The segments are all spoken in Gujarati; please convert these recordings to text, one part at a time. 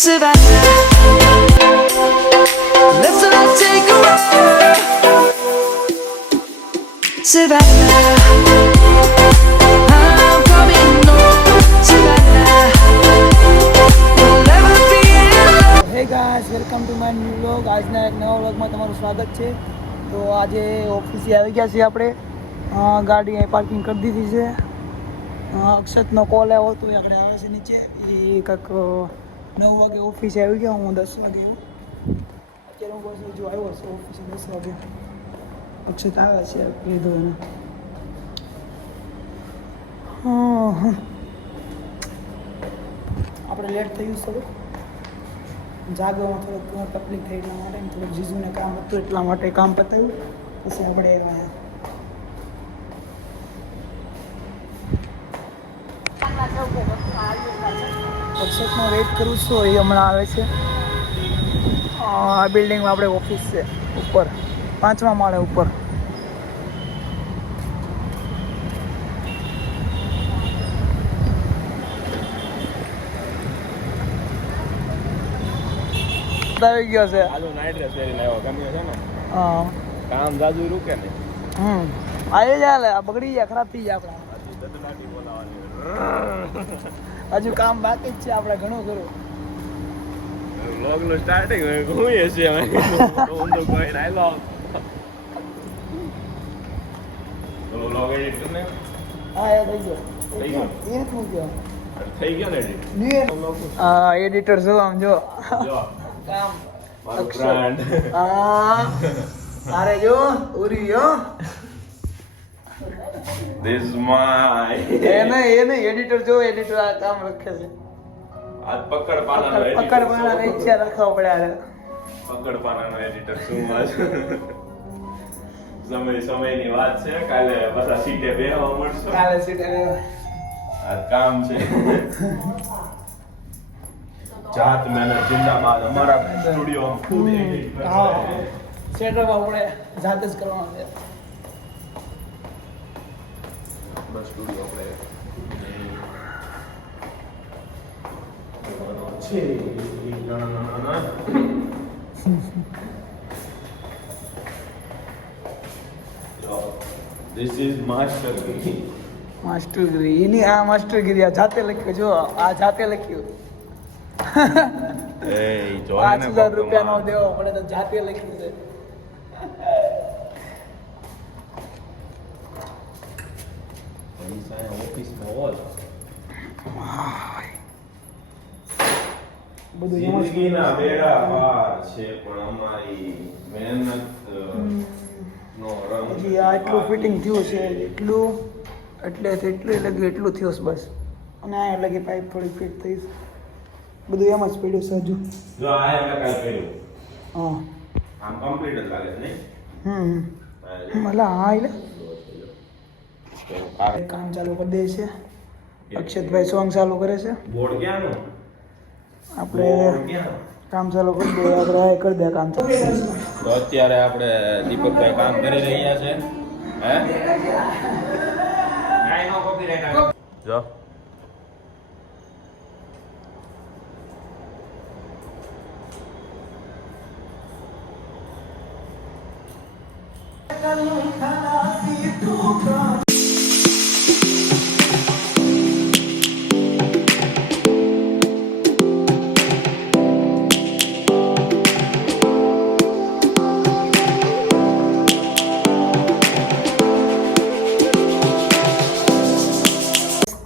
Savannah, let's not take a ride. Savannah, I'm coming home. Savannah, we'll never be alone. હે guys, welcome to my new vlog. આજના એક નવા વ્લોગમાં તમારું સ્વાગત છે. તો આજે ઓફિસે આવી ગયા છીએ આપણે. ગાડી અહીં પાર્કિંગ કરી દીધી છે. અક્ષતનો કોલ આવ્યો હતો, એ આપણે આવે છે નીચે. એ કંઈક 9 વાગે ઓફિસે આવી ગયા, હું 10 વાગે આવ્યો. અત્યારે હું બસ હજુ આવ્યો છું ઓફિસે 10 વાગે. અક્ષત આવે છે, લીધો એને. આપણે લેટ થયું થોડું, જાગવામાં થોડુંક તકલીફ થઈ એટલા માટે, થોડુંક જીજુને કામ હતું એટલા માટે કામ પતાવ્યું, પછી આપણે આવ્યા. અક્ષતનો વેઇટ કરું છું, એ હમણાં આવે છે. આ બિલ્ડિંગમાં આપણે ઓફિસ છે ઉપર, 5મા માળે ઉપર. આવી ગયો છે. હાલો નાઈટ ડ્રેસ પહેરીને આવ્યો, ગમ્યો છે ને? હા, કામ જાજુ રૂકે ને. આવી જાય, આ બગડી જાય, ખરાબ થઈ જાય આપણા. દદલાટી બોલાવાની. હજુ કામ બાકી જ છે આપણે, ઘણું ખરું. વ્લોગ નું સ્ટાર્ટિંગ હોય છે અમે ઊંધો કોઈ રાયલો તો વ્લોગ એડિટ કરને. હા, એ થઈ ગયો. થઈ ગયો? એ શું ગયો? થઈ ગયો ને એડિટ? હા, એડિટર જો આમ જો જો કામ મારો અક્ષર. બ્રાન્ડ. હા, અરે જો ઉરી જો This is my એને એડિટર જો, એડિટર આ કામ રખે છે. આજ પકડ પાનાનો એડિટર. પકડ પાના ઈચ્છા રાખવા પડે. પકડ પાનાનો એડિટર શું આજ સમયની વાત છે. કાલે પાછા સીટે બેહવા મળશો. કાલે સીટે આ કામ છે. જાત મહેનત જિંદાબાદ. અમારા સ્ટુડિયો ખુદ એડિટ કરે. હા, સેટઅપ આપણે જાતે જ કરવાનો છે. બસ સ્ટુડિયો આપણે છે. This is mastergiri. માસ્ટરગીરી એની, આ માસ્ટરગીરી આ જાતે લખ્યું. જો આ જાતે લખ્યું. એ 5,000 રૂપિયાનો દેવો પડે તો જાતે લખ્યું છે. ઓફિસમાં હોત બધું જિંદગીના બેડા પાર છે, પણ અમારી મહેનત નો રંગ. હજી આ એટલું ફિટિંગ થયું છે, એટલું થયું છે બસ. અને આ લગી પાઇપ થોડી ફિટ થઈ છે. બધું એમ જ પડ્યું છે હજુ. જો આ એટલે કાંઈ કર્યું હા, આમ કમ્પ્લીટ જ લાગે છે નહીં? મતલબ હા, એટલે કામ ચાલુ કરી દે છે. અક્ષતભાઈ સોંગ ચાલુ કરે છે. બોર્ડ ક્યાંનું? આપણે બોર્ડ ક્યાં? કામ ચાલુ કરી દે, આપણે કરી દે કામ ચાલુ. તો અત્યારે આપણે દીપકભાઈ કામ કરી રહ્યા છે. હે કાઈ નો કોપીરાઈટ જો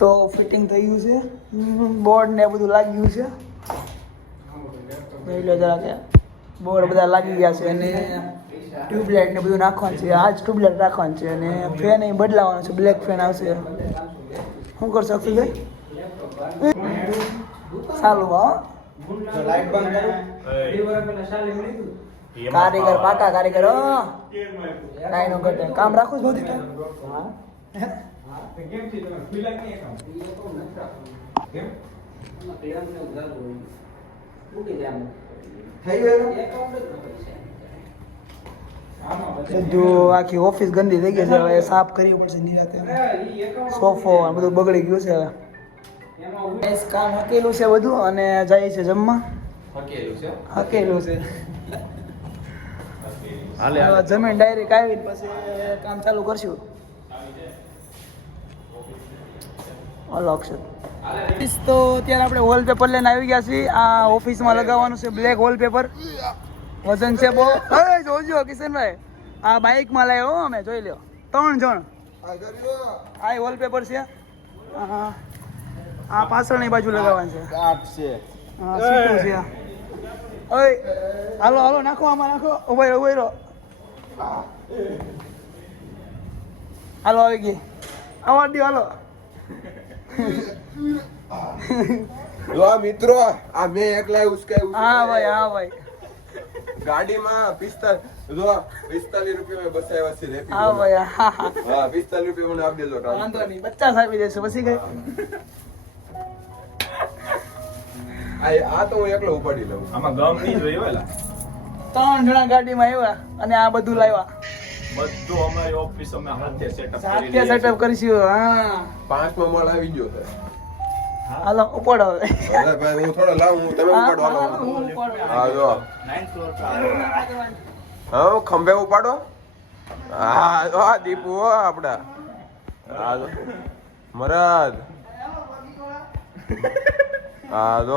તો ફિટિંગ થઈ ગયું છે. બોર્ડ ને બધું લાગી ગયું છે. જોઈ લો જરા કે બોર્ડ બધા લાગી ગયા છે. અને ટ્યુબલાઇટ ને બધું નાખવાનું છે. આ જ ટ્યુબલાઇટ રાખવાનું છે. અને ફેન અહીં બદલાવાનો છે, બ્લેક ફેન આવશે. શું કરશો અક્ષયભાઈ? ચાલુ હા, લાઈટ બંધ કરો. કારીગર પાકા કારીગર. કાંઈ નો ઘટે, કામ રાખું જ બધી. બધું આખી ઓફિસ ગંદી થઈ ગઈ છે, હવે સાફ કરવી પડશે નિરાતે. સોફો બધું બગડી ગયું છે. હવે કામ હકેલું છે બધું, અને જાય છે જમવા. હકેલું છે હકેલું છે. હાલે હવે જમીન ડાયરેક્ટ આવીને પછી કામ ચાલુ કરશું. હાલો અક્ષર. તો અત્યારે આપણે વોલપેપર લઈને આવી ગયા છીએ. આ ઓફિસમાં લગાવવાનું છે બ્લેક વોલપેપર. વજન છે બહુ. હવે જોજો કિશનભાઈ, આ બાઇકમાં લાવ્યો અમે, જોઈ લ્યો 3 જણ. આ વોલપેપર છે. આ પાછળની બાજુ લગાવવાનું છે. કાટ છે હા સીટું છે. ઓય હાલો હાલો નાખો, આમાં નાખો. ઉભો રહો. હાલો આવી ગઈ. આવા દો હાલો. જો મિત્રો આ મેં એકલા ઉસકાય હા ભાઈ ગાડીમાં 45 રૂપિયા મેં બસાવ્યા છે રેપી. હા ભાઈ હા. હા 45 રૂપિયા મને આપી દેજો. વાંધો નહીં, 50 આપી દેશે પછી કઈ. આ તો હું એકલો ઉપાડી લઉં. આમાં ગમ નહીં જોયું એલા 3 જણા ગાડીમાં આવ્યા અને આ બધું લાવ્યા. બધું અમારી ઓફિસ અમે હાથે સેટઅપ સાથે સેટઅપ કરીશું. હા 5માં માળ આવી ગયો છે. હાલો ઉપાડો હવે. અરે ભાઈ હું થોડો લાવું, તમે ઉપાડો. હા, હાલો. હું ઉપાડું. હા જો 9th ફ્લોર હા ખંભે ઉપાડો. હા જો આ દીપુ હો આપડા. હા જો મરદ. હા જો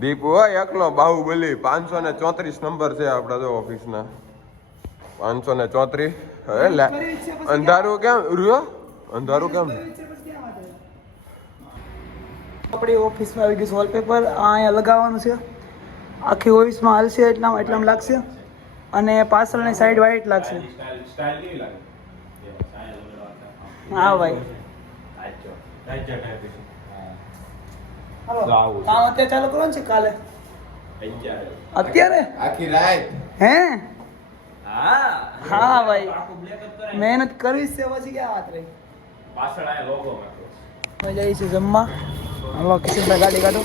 દીપુ હોય એકલો બાહુબલી. 534 નંબર છે આપડા જો ઓફિસના. 534. એટલે અંધારું કેમ રહ્યો? અંધારું કેમ? આપણી ઓફિસમાં આવી ગયું વોલપેપર. અહીંયા લગાવવાનું છે. આખી ઓફિસમાં હાલશે એટલામાં લાગશે. અને પાછળની સાઈડ વ્હાઈટ લાગશે. સ્ટાઇલ કેવી લાગે? હા ભાઈ. હાલો આવું છે. કામ અત્યારે ચાલુ કરવાનું છે કાલે? અત્યારે આખી રાત. હે? હા હા ભાઈ આખું બ્લેકઅપ કરાય. મહેનત કરવી છે પછી ક્યાં વાત રહી. પાછળ આ લોગો મારો. અમે જઈએ છીએ જમવા. હાલો કિશનભાઈ ગાડી કાઢો.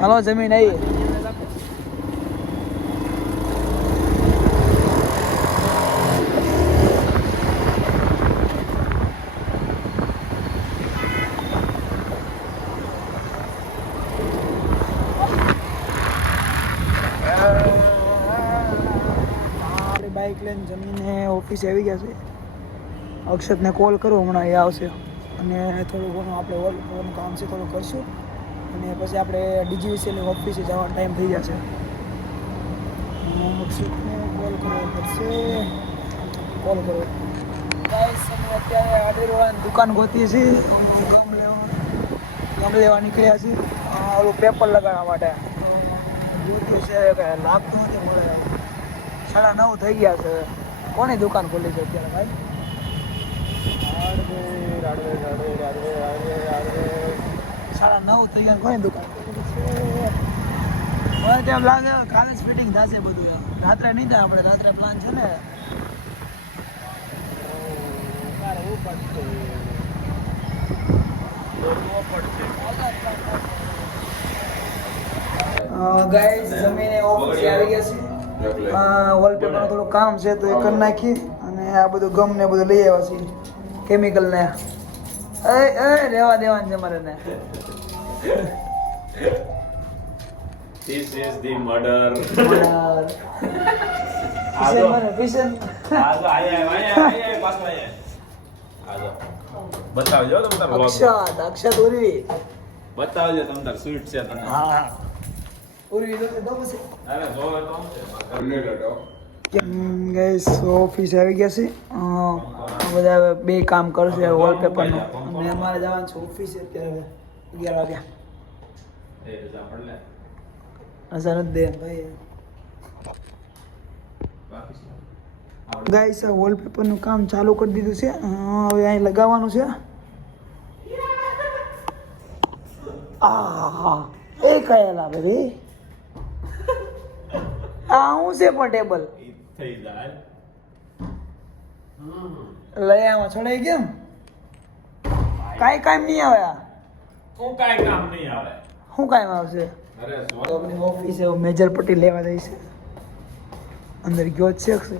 હાલો જમીન આવી. આપણે બાઇક લઈને જમીને ઓફિસે આવી ગયા છે. અક્ષતને કોલ કરો, હમણાં એ આવશે. અને થોડું ઘણું આપણે વોલપેપરનું કામ છે થોડું કરશું. અને પછી આપણે ડીજીવીસીએલની ઓફિસે જવાનો ટાઈમ થઈ જશે. અક્ષતને કોલ કરવો પડશે. કોલ કરો. ગાઈસ અમે અત્યારે આડેરવાળાની દુકાન ગોતીએ છીએ. ગમ લેવા નીકળ્યા છીએ ઓલું પેપર લગાડવા માટે. જોતું છે કે લાગતું નથી મળે. 9:30 થઈ ગયા છે. કોની દુકાન ખોલી છે અત્યારે ભાઈ? 9:30 થઈ ગયા. કોની દુકાન ખોલી છે? મને તેમ લાગે કાલે જ ફિટિંગ થશે બધું. રાત્રે નહીં થાય. આપણે રાત્રે પ્લાન છે ને. ગાઈસ જમીને ઓફિસે આવી ગયા છીએ. વોલપેપરનું થોડું કામ છે તો એ કરી નાખી. અને આ બધું ગમ ને બધું લઈ આવ્યા છીએ કેમિકલ ને. એ રહેવા દેવાનું છે મારે ને. This is the murder. Kishan આજો આયા પાછો આયા. આજો બતાવજો તમ તાર vlog. અક્ષત ઉર્વી. બતાવજો તમ તાર સ્વીટ છે તને. હા ઉર્વી તો પછી. અરે જોવે તો ગાઈસ ઓફિસે આવી ગયા છે. બધા હવે 2 કામ કરશે વોલપેપરનું. અને અમારે જવાનું છે ઓફિસે અત્યારે 11 વાગ્યા. એ રજા પડ લે. અસર જ દે ભાઈ. ગાઈસ આ વોલપેપરનું કામ ચાલુ કરી દીધું છે. હવે અહીં લગાવવાનું છે. એ કયા લાવે રે? આ હું છે પણ ટેબલ થઈ જાય. લઈ આમાં છોડાઈ કેમ? કાંઈ કામ નહીં આવે. આ હું કાઈ કામ નહીં આવે. શું કામ આવશે? અરે તો આપણી ઓફિસે મેજર પટ્ટી લેવા જાય છે. અંદર ગયો જ છે અક્ષય.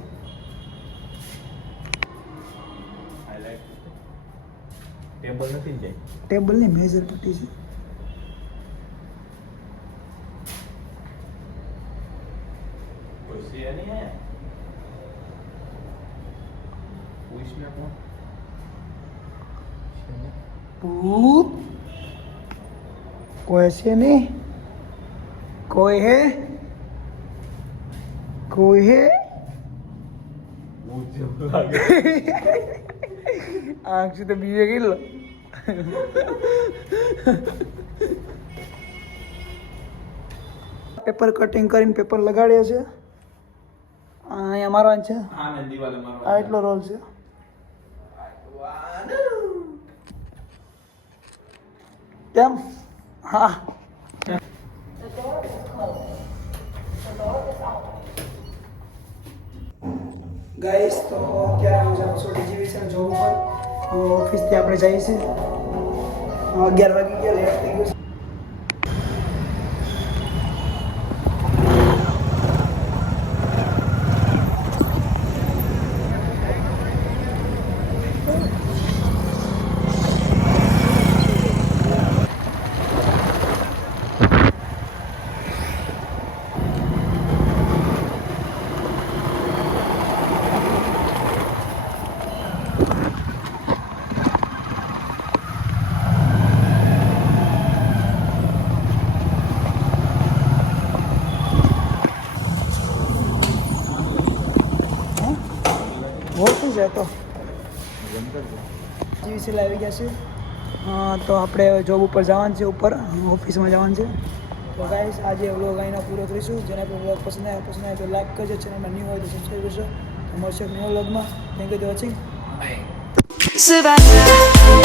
ટેબલ નથી જાય ટેબલ ની મેજર પટ્ટી છે. પછી એની હે પૂછને કોણ ભૂત કોઈ છે નહીં. કોઈ હે ભૂત જેવું લાગે આંખ તો બીજે કેટલો પેપર કટિંગ કરીને પેપર લગાડ્યો છે. અહીંયા મારવાનું છે. હા ને દિવાલે મારવા આ એટલો રોલ છે. કેમ? હા ગાઈસ તો અત્યારે હું જાઉં છું ડીજીવીસી જોબ ઉપર. ઓફિસથી આપણે જઈએ છીએ. 11 વાગી ગયા, લેટ થઈ ગયું છે. ઓળખી જાય તો જીવીસી આવી ગયા છે. તો આપણે જોબ ઉપર જવાનું છે, ઉપર ઓફિસમાં જવાનું છે. તો ગાઈસ આજે વ્લોગ અહીંનો પૂરો કરીશું. જેને પણ વ્લોગ પસંદ આવે તો લાઈક કરજો. ચેનલમાં ન્યૂ હોય તો સબસ્ક્રાઈબ કરજો. મળશે ન્યૂ વ્લોગમાં. Thank you for watching. Bye. Savannah.